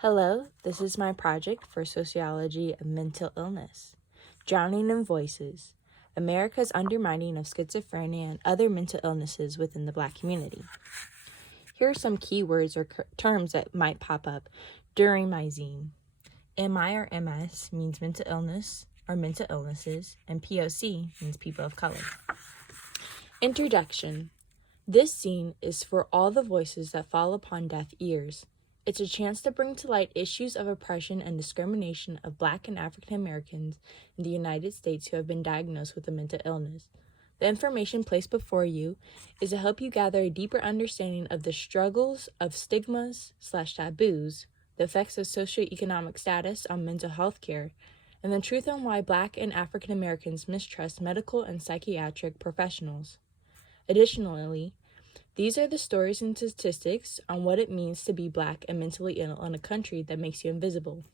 Hello, this is my project for Sociology of Mental Illness. Drowning in Voices, America's Undermining of Schizophrenia and Other Mental Illnesses Within the Black Community. Here are some keywords or terms that might pop up during my zine. MI or MS means mental illness or mental illnesses, and POC means people of color. Introduction. This zine is for all the voices that fall upon deaf ears. It's a chance to bring to light issues of oppression and discrimination of Black and African Americans in the United States who have been diagnosed with a mental illness. The information placed before you is to help you gather a deeper understanding of the struggles of stigmas/taboos, the effects of socioeconomic status on mental health care, and the truth on why Black and African Americans mistrust medical and psychiatric professionals. Additionally, these are the stories and statistics on what it means to be Black and mentally ill in a country that makes you invisible.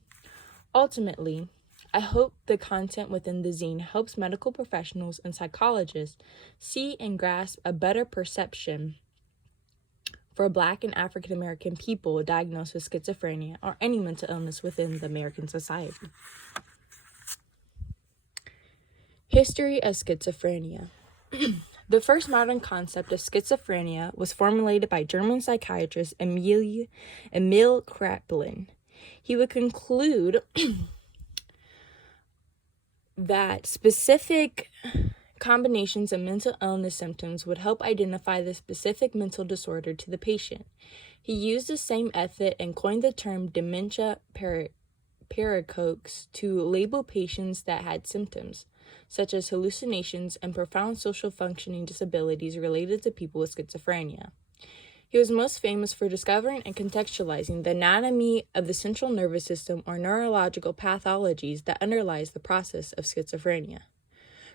Ultimately, I hope the content within the zine helps medical professionals and psychologists see and grasp a better perception for Black and African American people diagnosed with schizophrenia or any mental illness within the American society. History of schizophrenia. The first modern concept of schizophrenia was formulated by German psychiatrist Emil Kraepelin. He would conclude that specific combinations of mental illness symptoms would help identify the specific mental disorder to the patient. He used the same method and coined the term dementia pericope to label patients that had symptoms such as hallucinations and profound social functioning disabilities related to people with schizophrenia. He was most famous for discovering and contextualizing the anatomy of the central nervous system or neurological pathologies that underlies the process of schizophrenia.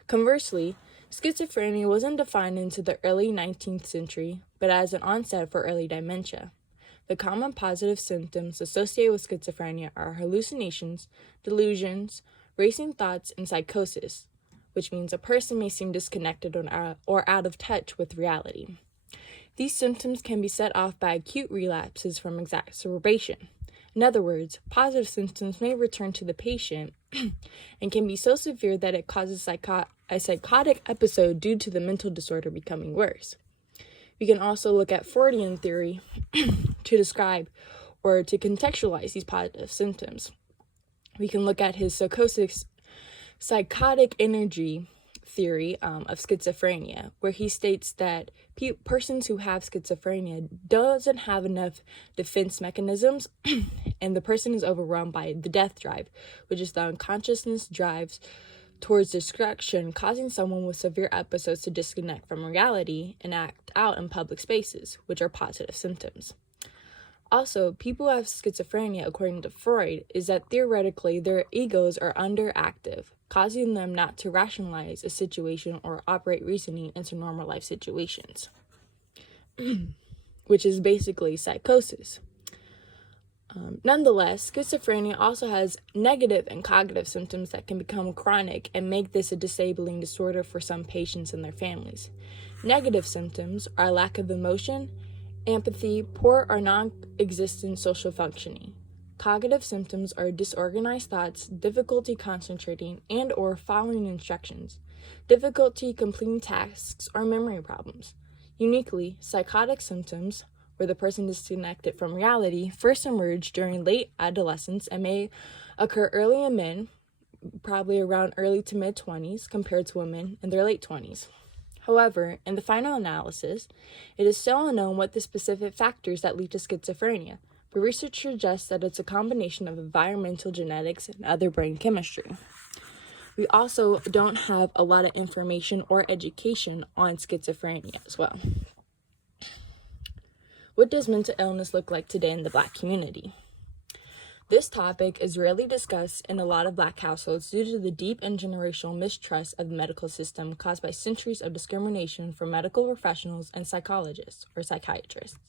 Conversely, schizophrenia wasn't defined into the early 19th century, but as an onset for early dementia. The common positive symptoms associated with schizophrenia are hallucinations, delusions, racing thoughts, and psychosis, which means a person may seem disconnected or out of touch with reality. These symptoms can be set off by acute relapses from exacerbation. In other words, positive symptoms may return to the patient and can be so severe that it causes a psychotic episode due to the mental disorder becoming worse. We can also look at Freudian theory to describe or to contextualize these positive symptoms. We can look at his psychotic energy theory of schizophrenia, where he states that persons who have schizophrenia doesn't have enough defense mechanisms and the person is overwhelmed by the death drive, which is the unconsciousness drives towards destruction, causing someone with severe episodes to disconnect from reality and act out in public spaces, which are positive symptoms. Also, people who have schizophrenia, according to Freud, is that theoretically their egos are underactive, causing them not to rationalize a situation or operate reasoning into normal life situations, which is basically psychosis. Nonetheless, schizophrenia also has negative and cognitive symptoms that can become chronic and make this a disabling disorder for some patients and their families. Negative symptoms are lack of emotion, empathy, poor or non-existent social functioning. Cognitive symptoms are disorganized thoughts, difficulty concentrating and or following instructions, difficulty completing tasks, or memory problems. Uniquely, psychotic symptoms, where the person is disconnected from reality, first emerge during late adolescence and may occur early in men, probably around early to mid-20s, compared to women in their late 20s. However, in the final analysis, it is still unknown what the specific factors that lead to schizophrenia, but research suggests that it's a combination of environmental genetics and other brain chemistry. We also don't have a lot of information or education on schizophrenia as well. What does mental illness look like today in the Black community? This topic is rarely discussed in a lot of Black households due to the deep and generational mistrust of the medical system caused by centuries of discrimination from medical professionals and psychologists or psychiatrists.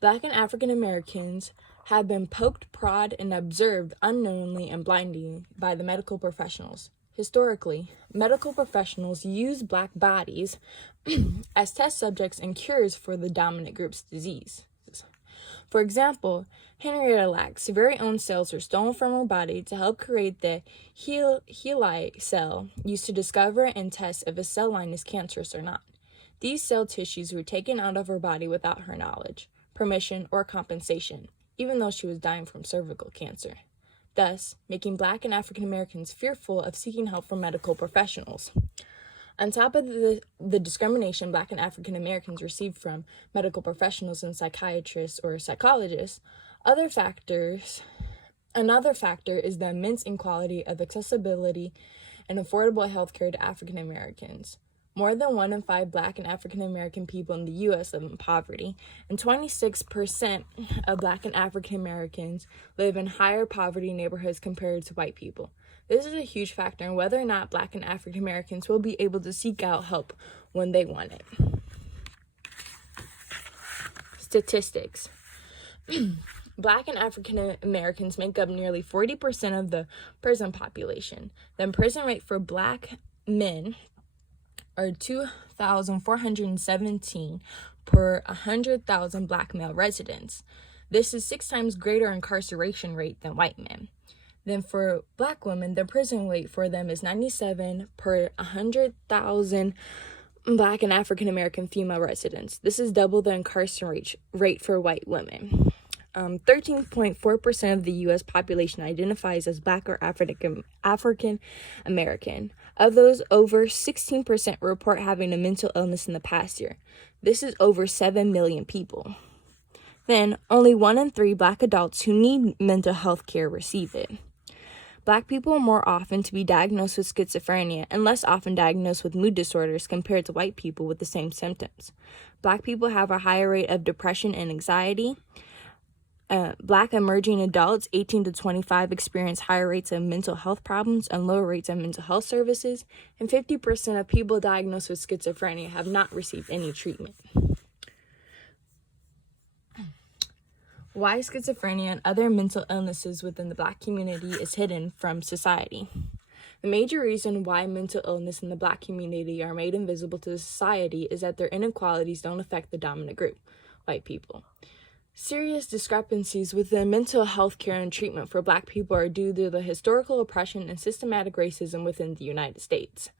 Black and African Americans have been poked, prodded, and observed unknowingly and blindly by the medical professionals. Historically, medical professionals use Black bodies as test subjects and cures for the dominant group's disease. For example, Henrietta Lacks' very own cells were stolen from her body to help create the HeLi cell used to discover and test if a cell line is cancerous or not. These cell tissues were taken out of her body without her knowledge, permission, or compensation, even though she was dying from cervical cancer, thus making Black and African Americans fearful of seeking help from medical professionals. On top of the discrimination Black and African Americans received from medical professionals and psychiatrists or psychologists, another factor is the immense inequality of accessibility and affordable health care to African Americans. More than 1 in 5 Black and African American people in the U.S. live in poverty, and 26% of Black and African Americans live in higher poverty neighborhoods compared to white people. This is a huge factor in whether or not Black and African Americans will be able to seek out help when they want it. Statistics. Black and African Americans make up nearly 40% of the prison population. The prison rate for Black men are 2,417 per 100,000 Black male residents. This is 6 times greater incarceration rate than white men. Then for Black women, the prison rate for them is 97 per 100,000 Black and African American female residents. This is double the incarceration rate for white women. 13.4% of the U.S. population identifies as Black or African American. Of those, over 16% report having a mental illness in the past year. This is over 7 million people. Then, only 1 in 3 Black adults who need mental health care receive it. Black people are more often to be diagnosed with schizophrenia and less often diagnosed with mood disorders compared to white people with the same symptoms. Black people have a higher rate of depression and anxiety. Black emerging adults 18 to 25 experience higher rates of mental health problems and lower rates of mental health services, and 50% of people diagnosed with schizophrenia have not received any treatment. Why schizophrenia and other mental illnesses within the Black community is hidden from society. The major reason why mental illness in the Black community are made invisible to society is that their inequalities don't affect the dominant group, white people. Serious discrepancies within mental health care and treatment for Black people are due to the historical oppression and systematic racism within the United States.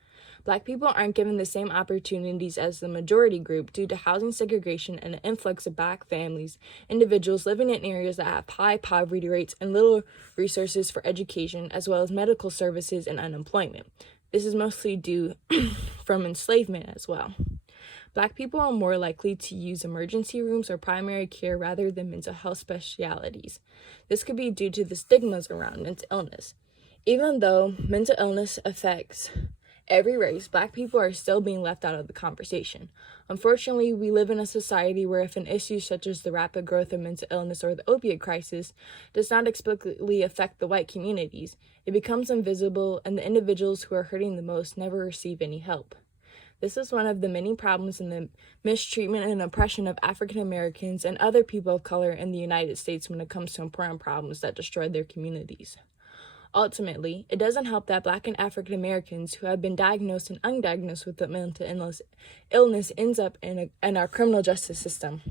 Black people aren't given the same opportunities as the majority group due to housing segregation and an influx of Black families, individuals living in areas that have high poverty rates and little resources for education, as well as medical services and unemployment. This is mostly due from enslavement as well. Black people are more likely to use emergency rooms or primary care rather than mental health specialties. This could be due to the stigmas around mental illness. Even though mental illness affects every race, Black people are still being left out of the conversation. Unfortunately, we live in a society where if an issue such as the rapid growth of mental illness or the opioid crisis does not explicitly affect the white communities, it becomes invisible and the individuals who are hurting the most never receive any help. This is one of the many problems in the mistreatment and oppression of African Americans and other people of color in the United States when it comes to important problems that destroy their communities. Ultimately, it doesn't help that Black and African Americans who have been diagnosed and undiagnosed with the mental illness ends up in our criminal justice system.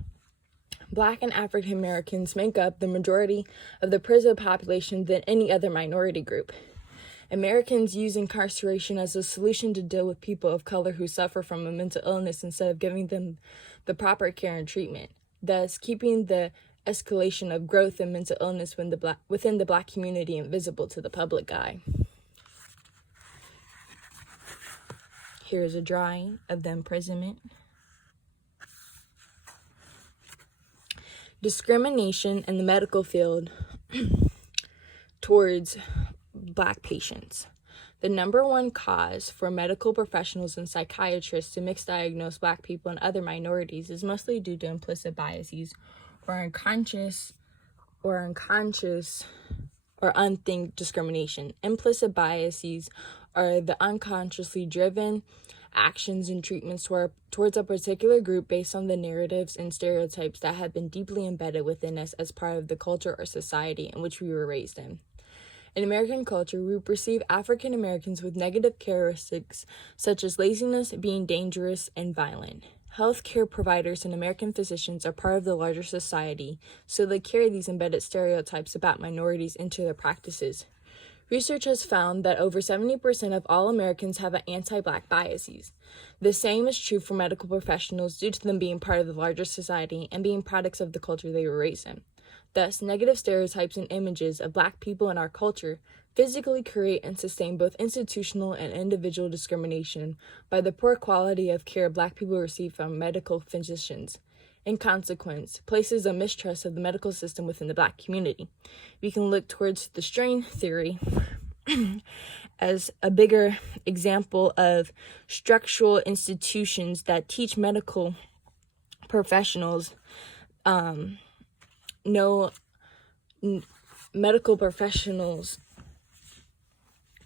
Black and African Americans make up the majority of the prison population than any other minority group. Americans use incarceration as a solution to deal with people of color who suffer from a mental illness instead of giving them the proper care and treatment, thus keeping the escalation of growth and mental illness within the Black community invisible to the public eye. Here is a drawing of the imprisonment. Discrimination in the medical field towards Black patients. The number one cause for medical professionals and psychiatrists to misdiagnose Black people and other minorities is mostly due to implicit biases or unconscious or unthinked discrimination. Implicit biases are the unconsciously driven actions and treatments towards a particular group based on the narratives and stereotypes that have been deeply embedded within us as part of the culture or society in which we were raised in. In American culture, we perceive African Americans with negative characteristics such as laziness, being dangerous, and violent. Healthcare providers and American physicians are part of the larger society, so they carry these embedded stereotypes about minorities into their practices. Research has found that over 70% of all Americans have an anti-Black biases. The same is true for medical professionals due to them being part of the larger society and being products of the culture they were raised in. Thus, negative stereotypes and images of Black people in our culture physically create and sustain both institutional and individual discrimination by the poor quality of care Black people receive from medical physicians. In consequence, places a mistrust of the medical system within the Black community. We can look towards the strain theory as a bigger example of structural institutions that teach medical professionals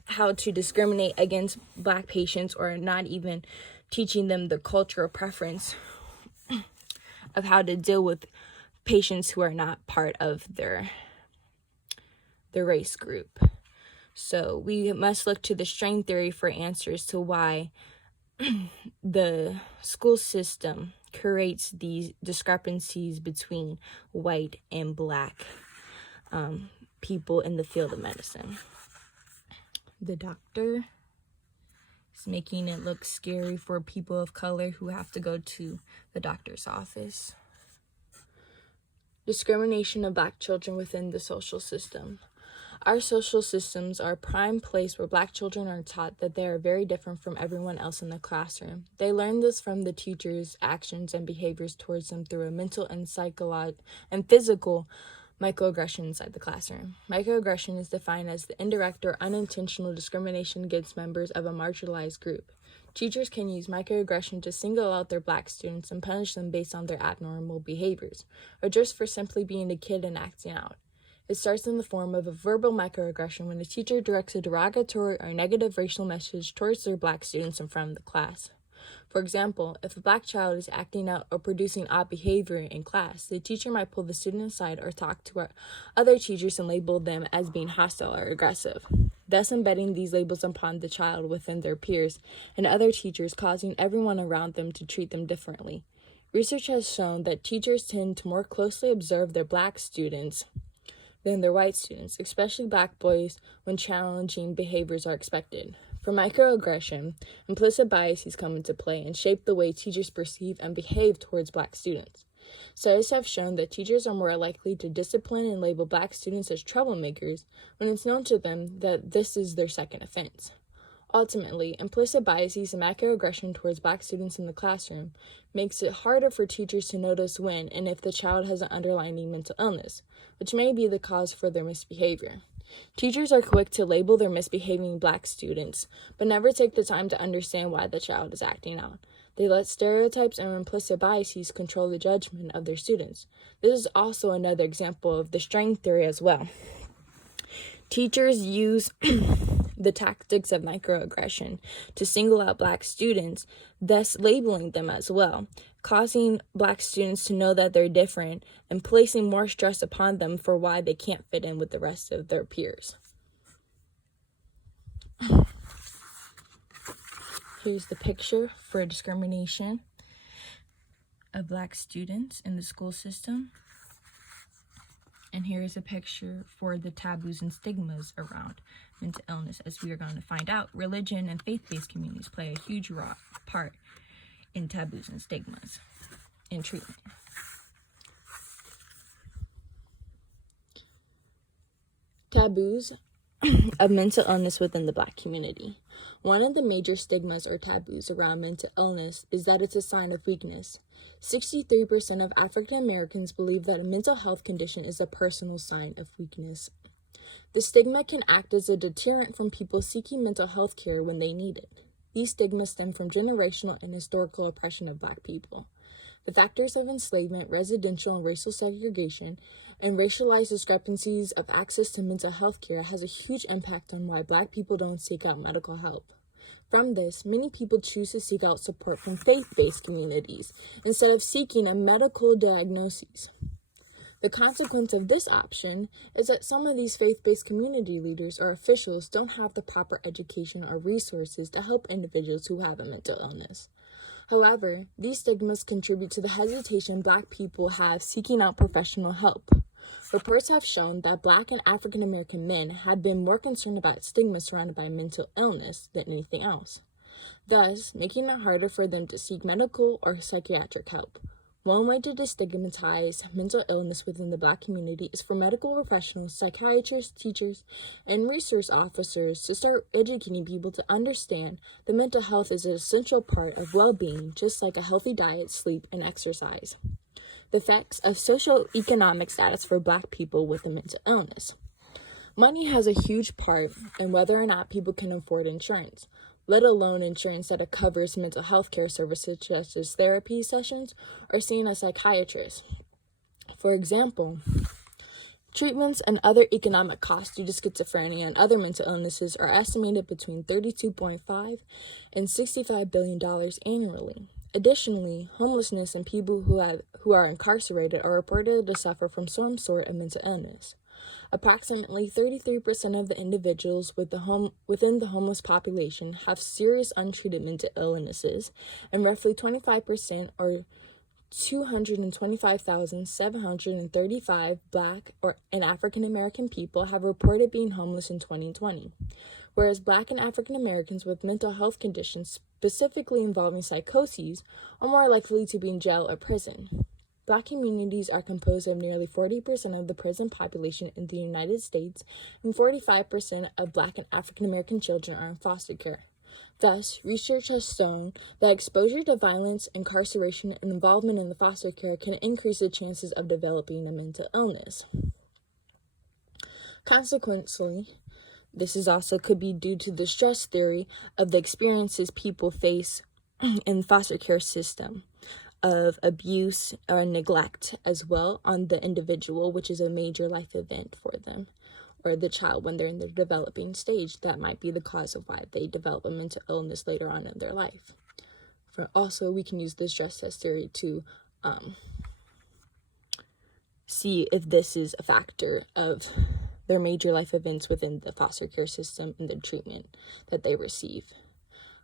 how to discriminate against Black patients, or not even teaching them the cultural preference of how to deal with patients who are not part of their race group. So we must look to the strain theory for answers to why the school system creates these discrepancies between white and Black people in the field of medicine. The doctor is making it look scary for people of color who have to go to the doctor's office. Discrimination of Black children within the social system. Our social systems are a prime place where Black children are taught that they are very different from everyone else in the classroom. They learn this from the teachers' actions and behaviors towards them through a mental and psychological and physical microaggression inside the classroom. Microaggression is defined as the indirect or unintentional discrimination against members of a marginalized group. Teachers can use microaggression to single out their Black students and punish them based on their abnormal behaviors, or just for simply being a kid and acting out. It starts in the form of a verbal microaggression when a teacher directs a derogatory or negative racial message towards their Black students in front of the class. For example, if a Black child is acting out or producing odd behavior in class, the teacher might pull the student aside or talk to other teachers and label them as being hostile or aggressive, thus embedding these labels upon the child within their peers and other teachers, causing everyone around them to treat them differently. Research has shown that teachers tend to more closely observe their Black students than their white students, especially Black boys, when challenging behaviors are expected. For microaggression, implicit biases come into play and shape the way teachers perceive and behave towards Black students. Studies have shown that teachers are more likely to discipline and label Black students as troublemakers when it's known to them that this is their second offense. Ultimately, implicit biases and microaggression towards Black students in the classroom makes it harder for teachers to notice when and if the child has an underlying mental illness, which may be the cause for their misbehavior. Teachers are quick to label their misbehaving Black students, but never take the time to understand why the child is acting out. They let stereotypes and implicit biases control the judgment of their students. This is also another example of the strain theory as well. Teachers use the tactics of microaggression to single out Black students, thus labeling them as well, causing Black students to know that they're different and placing more stress upon them for why they can't fit in with the rest of their peers. Here's the picture for discrimination of Black students in the school system. And here is a picture for the taboos and stigmas around mental illness. As we are going to find out, religion and faith-based communities play a huge part in taboos and stigmas in treatment. Taboos of mental illness within the Black community. One of the major stigmas or taboos around mental illness is that it's a sign of weakness. 63% of African Americans believe that a mental health condition is a personal sign of weakness. The stigma can act as a deterrent from people seeking mental health care when they need it. These stigmas stem from generational and historical oppression of Black people. The factors of enslavement, residential and racial segregation, and racialized discrepancies of access to mental health care has a huge impact on why Black people don't seek out medical help. From this, many people choose to seek out support from faith-based communities instead of seeking a medical diagnosis. The consequence of this option is that some of these faith-based community leaders or officials don't have the proper education or resources to help individuals who have a mental illness. However, these stigmas contribute to the hesitation Black people have seeking out professional help. Reports have shown that Black and African American men have been more concerned about stigma surrounded by mental illness than anything else, thus making it harder for them to seek medical or psychiatric help. One way to destigmatize mental illness within the Black community is for medical professionals, psychiatrists, teachers, and resource officers to start educating people to understand that mental health is an essential part of well-being, just like a healthy diet, sleep, and exercise. The effects of socioeconomic status for Black people with a mental illness. Money has a huge part in whether or not people can afford insurance, let alone insurance that covers mental health care services such as therapy sessions or seeing a psychiatrist. For example, treatments and other economic costs due to schizophrenia and other mental illnesses are estimated between $32.5 and $65 billion annually. Additionally, homelessness and people who are incarcerated are reported to suffer from some sort of mental illness. Approximately 33% of the individuals within the homeless population have serious untreated mental illnesses, and roughly 25% or 225,735 Black and African American people have reported being homeless in 2020, whereas Black and African Americans with mental health conditions, specifically involving psychoses, are more likely to be in jail or prison. Black communities are composed of nearly 40% of the prison population in the United States, and 45% of Black and African American children are in foster care. Thus, research has shown that exposure to violence, incarceration, and involvement in the foster care can increase the chances of developing a mental illness. Consequently, this is also could be due to the stress theory of the experiences people face in the foster care system of abuse or neglect as well on the individual, which is a major life event for them, or the child when they're in the developing stage. That might be the cause of why they develop a mental illness later on in their life. Also, we can use the stress test theory to see if this is a factor of their major life events within the foster care system and the treatment that they receive.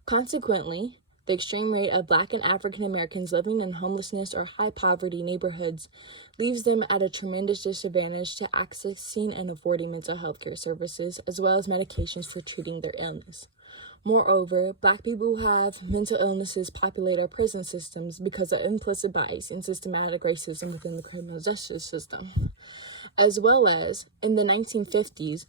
Consequently, the extreme rate of Black and African Americans living in homelessness or high poverty neighborhoods leaves them at a tremendous disadvantage to accessing and affording mental health care services, as well as medications for treating their illness. Moreover, Black people who have mental illnesses populate our prison systems because of implicit bias and systematic racism within the criminal justice system. As well as in the 1950s,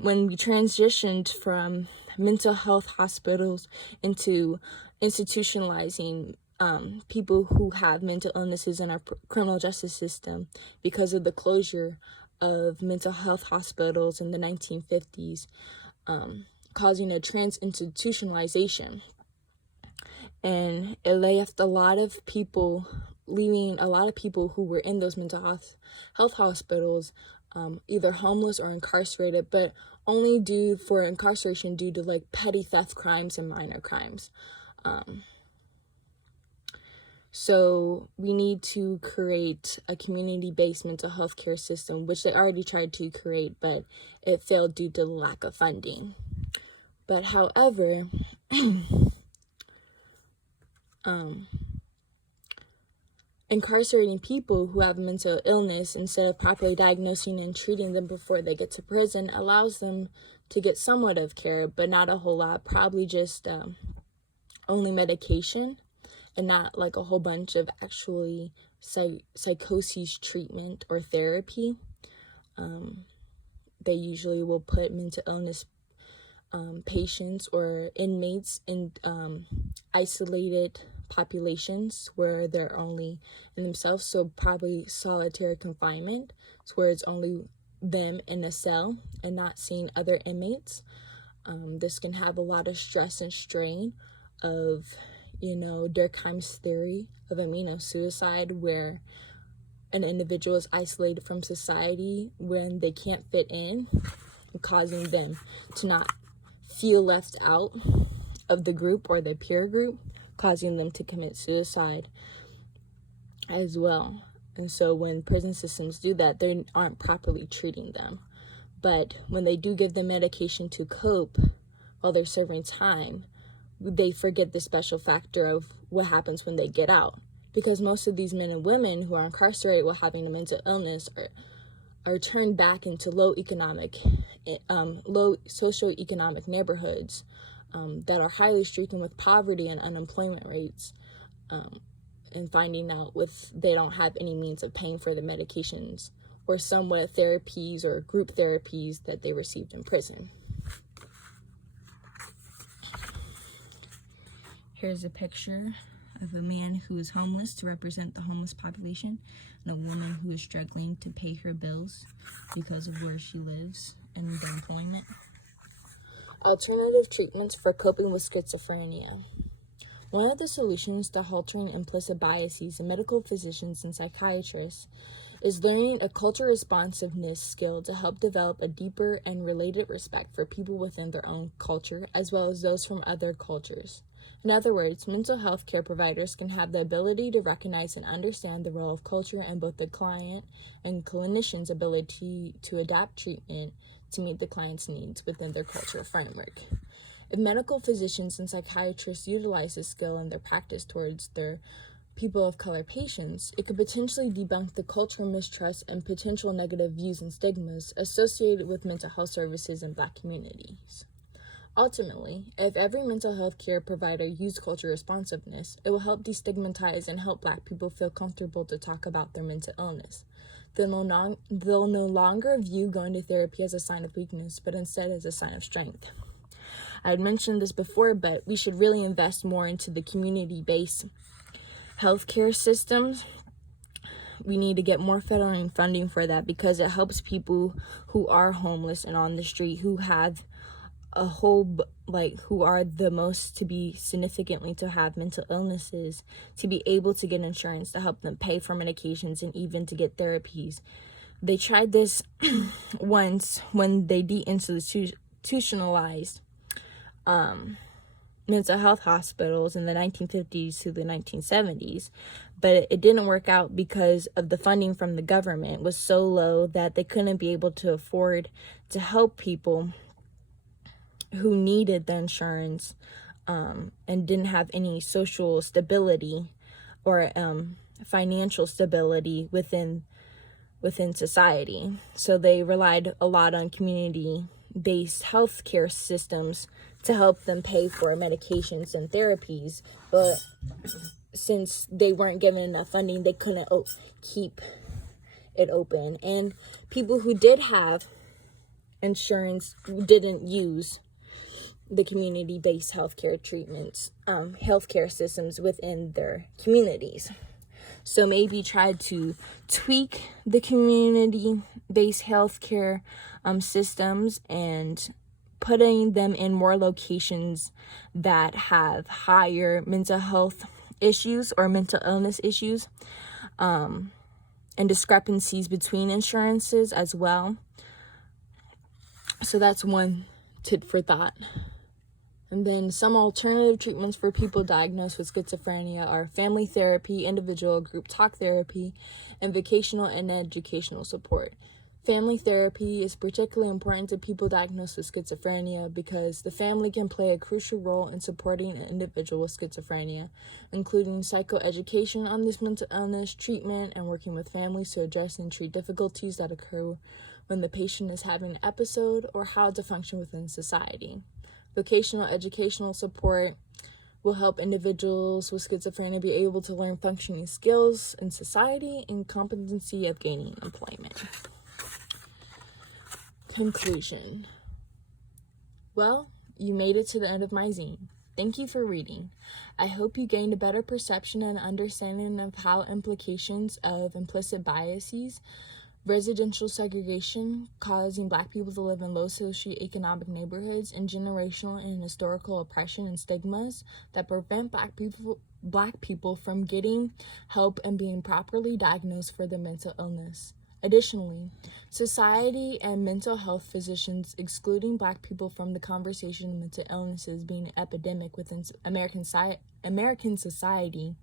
when we transitioned from mental health hospitals into institutionalizing people who have mental illnesses in our criminal justice system because of the closure of mental health hospitals in the 1950s, causing a trans-institutionalization. And it left leaving a lot of people who were in those mental health hospitals either homeless or incarcerated, but only due for incarceration due to like petty theft crimes and minor crimes. So we need to create a community-based mental health care system, which they already tried to create, but it failed due to the lack of funding. But however, incarcerating people who have mental illness instead of properly diagnosing and treating them before they get to prison allows them to get somewhat of care, but not a whole lot, probably just only medication and not like a whole bunch of actually psychosis treatment or therapy. They usually will put mental illness patients or inmates in isolated populations where they're only in themselves, so probably solitary confinement, so where it's only them in a cell and not seeing other inmates. This can have a lot of stress and strain of, Durkheim's theory of suicide, where an individual is isolated from society when they can't fit in, causing them to not feel left out of the group or the peer group, causing them to commit suicide as well. And so when prison systems do that, they aren't properly treating them. But when they do give them medication to cope while they're serving time, they forget the special factor of what happens when they get out. Because most of these men and women who are incarcerated while having a mental illness are turned back into low socioeconomic neighborhoods that are highly stricken with poverty and unemployment rates, and finding out they don't have any means of paying for the medications or somewhat therapies or group therapies that they received in prison. Here's a picture of a man who is homeless to represent the homeless population, and a woman who is struggling to pay her bills because of where she lives and the employment. Alternative treatments for coping with schizophrenia. One of the solutions to altering implicit biases in medical physicians and psychiatrists is learning a culture responsiveness skill to help develop a deeper and related respect for people within their own culture as well as those from other cultures. In other words, mental health care providers can have the ability to recognize and understand the role of culture in both the client and clinician's ability to adapt treatment to meet the client's needs within their cultural framework. If medical physicians and psychiatrists utilize this skill in their practice towards their people of color patients, it could potentially debunk the cultural mistrust and potential negative views and stigmas associated with mental health services in Black communities. Ultimately, if every mental health care provider used culture responsiveness, it will help destigmatize and help Black people feel comfortable to talk about their mental illness. They'll no longer view going to therapy as a sign of weakness, but instead as a sign of strength. I had mentioned this before, but we should really invest more into the community-based healthcare systems. We need to get more federal funding for that because it helps people who are homeless and on the street, who have who are the most to be significantly to have mental illnesses, to be able to get insurance to help them pay for medications and even to get therapies. They tried this once when they deinstitutionalized mental health hospitals in the 1950s to the 1970s, but it didn't work out because of the funding from the government was so low that they couldn't be able to afford to help people who needed the insurance and didn't have any social stability or financial stability within society. So they relied a lot on community-based healthcare systems to help them pay for medications and therapies. But since they weren't given enough funding, they couldn't keep it open. And people who did have insurance didn't use the community-based healthcare treatments, healthcare systems within their communities. So maybe try to tweak the community-based healthcare systems and putting them in more locations that have higher mental health issues or mental illness issues, and discrepancies between insurances as well. So that's one tip for thought. And then some alternative treatments for people diagnosed with schizophrenia are family therapy, individual group talk therapy, and vocational and educational support. Family therapy is particularly important to people diagnosed with schizophrenia because the family can play a crucial role in supporting an individual with schizophrenia, including psychoeducation on this mental illness, treatment, and working with families to address and treat difficulties that occur when the patient is having an episode or how to function within society. Vocational educational support will help individuals with schizophrenia be able to learn functioning skills in society and competency of gaining employment. Conclusion. Well, you made it to the end of my zine. Thank you for reading. I hope you gained a better perception and understanding of how implications of implicit biases, residential segregation, causing Black people to live in low socioeconomic neighborhoods, and generational and historical oppression and stigmas that prevent Black people from getting help and being properly diagnosed for their mental illness. Additionally, society and mental health physicians excluding Black people from the conversation of mental illnesses being an epidemic within American society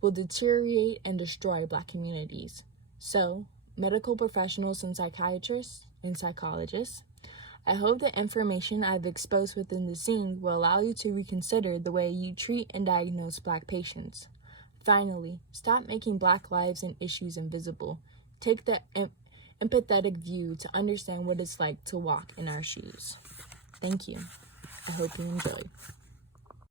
will deteriorate and destroy Black communities. So, medical professionals and psychiatrists and psychologists, I hope the information I've exposed within the zine will allow you to reconsider the way you treat and diagnose Black patients. Finally, stop making Black lives and issues invisible. Take the empathetic view to understand what it's like to walk in our shoes. Thank you. I hope you enjoy.